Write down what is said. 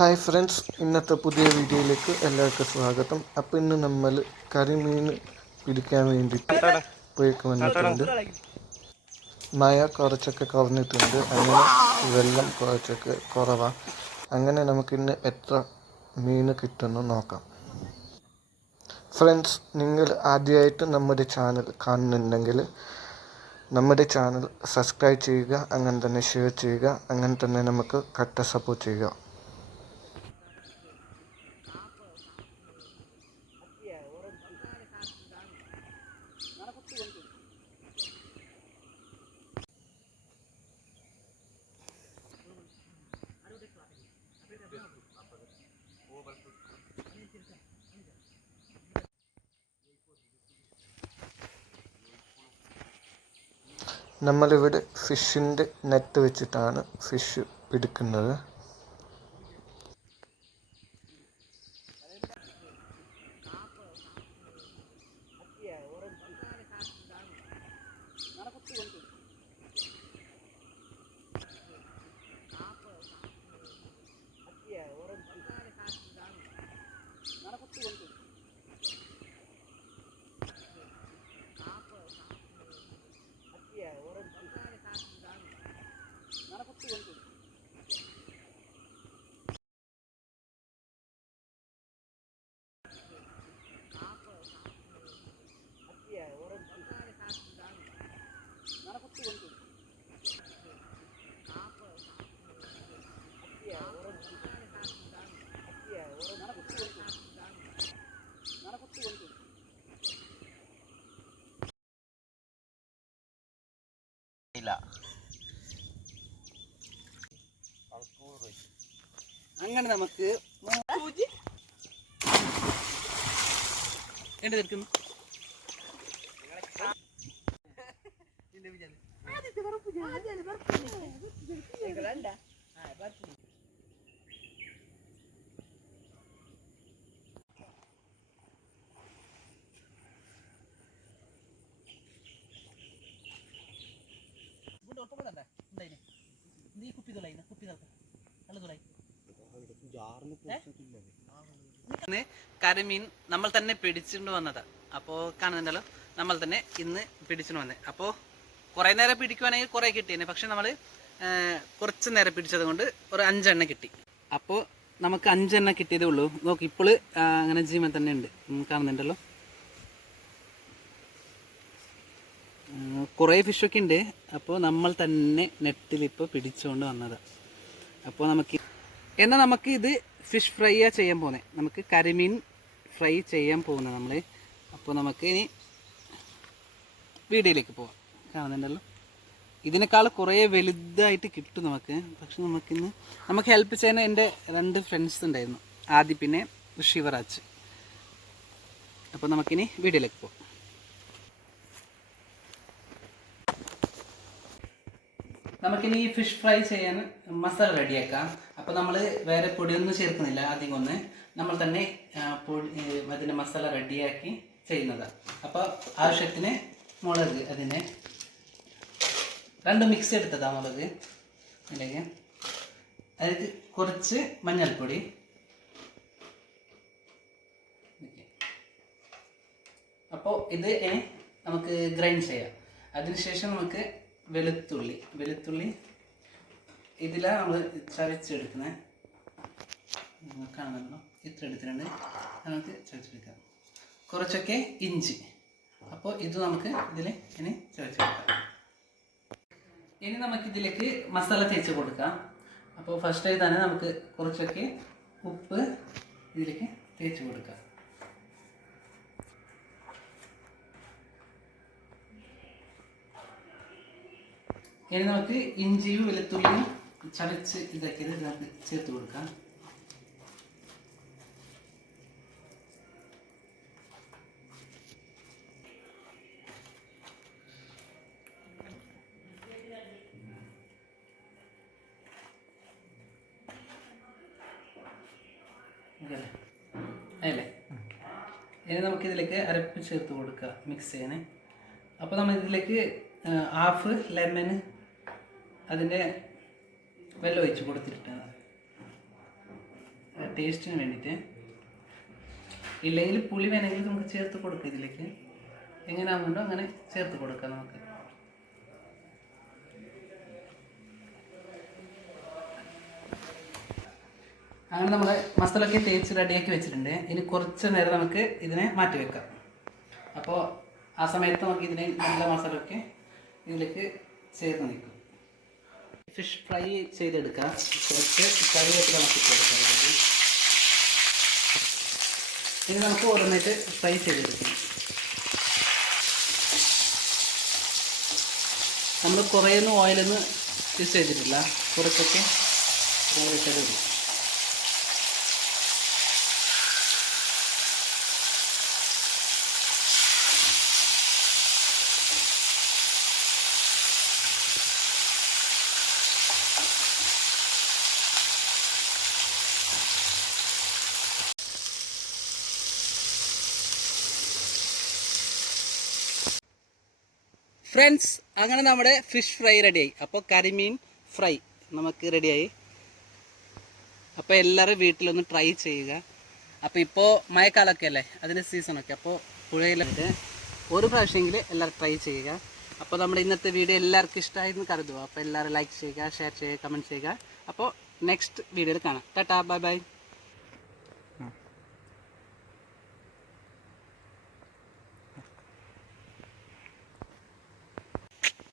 Hi friends, ഇന്നത്തെ പുതിയ വീഡിയോയിലേക്ക് എല്ലാവർക്കും സ്വാഗതം. അപ്പോൾ ഇന്ന് നമ്മൾ കരിമീൻ പിടിക്കാൻ വേണ്ടിയിട്ട് പോയിക്ക് വന്നിട്ടുണ്ട്. മഴ കുറച്ചൊക്കെ കുറഞ്ഞിട്ടുണ്ട്, അങ്ങനെ വെള്ളം കുറച്ചൊക്കെ കുറവാണ്. അങ്ങനെ നമുക്കിന്ന് എത്ര മീൻ കിട്ടുമെന്ന് നോക്കാം. ഫ്രണ്ട്സ്, നിങ്ങൾ ആദ്യമായിട്ട് നമ്മുടെ ചാനൽ കാണുന്നുണ്ടെങ്കിൽ നമ്മുടെ ചാനൽ സബ്സ്ക്രൈബ് ചെയ്യുക, അങ്ങനെ തന്നെ ഷെയർ ചെയ്യുക, അങ്ങനെ തന്നെ നമുക്ക് കട്ട സപ്പോർട്ട് ചെയ്യുക. നമ്മളിവിടെ ഫിഷിൻ്റെ നെറ്റ് വെച്ചിട്ടാണ് ഫിഷ് പിടിക്കുന്നത്. അങ്ങനെ നമുക്ക് എടുക്കുന്നു. കരിമീൻ നമ്മൾ തന്നെ പിടിച്ചുകൊണ്ട് വന്നതാ. അപ്പോൾ കാണുന്നുണ്ടല്ലോ, നമ്മൾ തന്നെ ഇന്ന് പിടിച്ചുകൊണ്ട് വന്നത്. അപ്പോൾ കുറേ നേരം പിടിക്കുവാണെങ്കിൽ കുറേ കിട്ടിയേനെ, പക്ഷെ നമ്മൾ കുറച്ച് നേരം പിടിച്ചത് കൊണ്ട് ഒരു 5 എണ്ണം കിട്ടി. അപ്പോൾ നമുക്ക് 5 എണ്ണം കിട്ടിയതേ ഉള്ളൂ. നോക്കി ഇപ്പോൾ അങ്ങനെ ജീവൻ തന്നെ ഉണ്ട്, കാണുന്നുണ്ടല്ലോ. കുറേ ഫിഷൊക്കെ ഉണ്ട്. അപ്പോൾ നമ്മൾ തന്നെ നെറ്റിലിപ്പോൾ പിടിച്ചുകൊണ്ട് വന്നതാണ്. അപ്പോൾ നമുക്ക് ഇത് ഫിഷ് ഫ്രൈ ചെയ്യാൻ പോകുന്നത്. നമുക്ക് കരിമീൻ ഫ്രൈ ചെയ്യാൻ പോകുന്നത് നമ്മൾ. അപ്പോൾ നമുക്ക് ഇനി വീഡിയോയിലേക്ക് പോവാം. കാണുന്നുണ്ടല്ലോ, ഇതിനേക്കാൾ കുറേ വലുതായിട്ട് കിട്ടും നമുക്ക്. പക്ഷെ നമുക്ക് ഹെൽപ്പ് ചെയ്യാൻ എൻ്റെ 2 ഫ്രണ്ട്സ് ഉണ്ടായിരുന്നു, ആദ്യം പിന്നെ ശിവരാജ്. അപ്പോൾ നമുക്കിനി വീഡിയോയിലേക്ക് പോവാം. നമുക്കിനി ഫിഷ് ഫ്രൈ ചെയ്യാൻ മസാല റെഡിയാക്കാം. അപ്പോൾ നമ്മൾ വേറെ പൊടിയൊന്നും ചേർക്കുന്നില്ല. ആദ്യം നമ്മൾ തന്നെ അതിൻ്റെ മസാല റെഡിയാക്കി ചെയ്യുന്നതാണ്. അപ്പോൾ ആവശ്യത്തിന് മുളക്, അതിന് 2 മിക്സ് എടുത്തതാണ് മുളക്. അല്ലെങ്കിൽ അതിൽ കുറച്ച് മഞ്ഞൾപ്പൊടി, അപ്പോൾ ഇത് നമുക്ക് ഗ്രൈൻഡ് ചെയ്യാം. അതിനുശേഷം നമുക്ക് വെളുത്തുള്ളി ഇതിലാണ് നമ്മൾ ചതച്ചെടുക്കുന്നത്. കാണുന്നുണ്ടോ, ഇത്ര എടുത്തിട്ടുണ്ട്. നമുക്ക് ചതച്ചെടുക്കാം. കുറച്ചൊക്കെ ഇഞ്ചി. അപ്പോൾ ഇത് നമുക്ക് ഇതിൽ ഇനി ചതച്ചെടുക്കാം. ഇനി നമുക്കിതിലേക്ക് മസാല തേച്ച് കൊടുക്കാം. അപ്പോൾ ഫസ്റ്റ് തന്നെ നമുക്ക് കുറച്ചൊക്കെ ഉപ്പ് ഇതിലേക്ക് തേച്ച് കൊടുക്കാം. ഇനി നമുക്ക് ഇഞ്ചിയും വെളുത്തുള്ളിയും ചതച്ച് ഇതാക്കിയത് നമുക്ക് ചേർത്ത് കൊടുക്കാം. അല്ലേ, ഇനി നമുക്കിതിലേക്ക് അരപ്പ് ചേർത്ത് കൊടുക്കുക, മിക്സ് ചെയ്യാൻ. അപ്പോൾ നമ്മൾ ഇതിലേക്ക് ഹാഫ് ലെമൺ അതിൻ്റെ വെള്ളം ഒഴിച്ച് കൊടുത്തിട്ടാണ്. ടേസ്റ്റിന് വേണ്ടിയിട്ട്. ഇല്ലെങ്കിൽ പുളി വേണമെങ്കിൽ നമുക്ക് ചേർത്ത് കൊടുക്കാം ഇതിലേക്ക്. എങ്ങനെയാകുന്നുണ്ടോ അങ്ങനെ ചേർത്ത് കൊടുക്കാം നമുക്ക്. അങ്ങനെ നമ്മൾ മസാലയൊക്കെ തേച്ച് റെഡിയാക്കി വെച്ചിട്ടുണ്ട്. ഇനി കുറച്ച് നേരം നമുക്ക് ഇതിനെ മാറ്റി വെക്കാം. അപ്പോൾ ആ സമയത്ത് നമുക്ക് ഇതിനെ നല്ല മസാലയൊക്കെ ഇതിലേക്ക് ചേർന്ന് നിൽക്കും. ഫിഷ് ഫ്രൈ ചെയ്തെടുക്കാം. കുറച്ച് കറിവേപ്പില നമുക്ക് കൊടുക്കാം. ഇനി നമുക്ക് ഓരോന്നായിട്ട് ഫ്രൈ ചെയ്തെടുക്കാം. നമ്മൾ കുറേയൊന്നും ഓയിലൊന്നും യൂസ് ചെയ്തിട്ടില്ല, കുറച്ചൊക്കെ ഓയിലിട്ടത്. ഫ്രണ്ട്സ്, അങ്ങനെ നമ്മുടെ ഫിഷ് ഫ്രൈ റെഡിയായി. അപ്പോൾ കരിമീൻ ഫ്രൈ നമുക്ക് റെഡിയായി. അപ്പോൾ എല്ലാവരും വീട്ടിലൊന്ന് ട്രൈ ചെയ്യുക. അപ്പോൾ ഇപ്പോൾ മഴക്കാലമൊക്കെ അല്ലേ, അതിൻ്റെ സീസണൊക്കെ. അപ്പോൾ പുഴയിലൊക്കെ ഒരു പ്രാവശ്യമെങ്കിലും എല്ലാവരും ട്രൈ ചെയ്യുക. അപ്പോൾ നമ്മുടെ ഇന്നത്തെ വീഡിയോ എല്ലാവർക്കും ഇഷ്ടമായിരുന്നു കരുതുക. അപ്പോൾ എല്ലാവരും ലൈക്ക് ചെയ്യുക, ഷെയർ ചെയ്യുക, കമൻറ്റ് ചെയ്യുക. അപ്പോൾ നെക്സ്റ്റ് വീഡിയോയിൽ കാണാം. Tata, bye bye.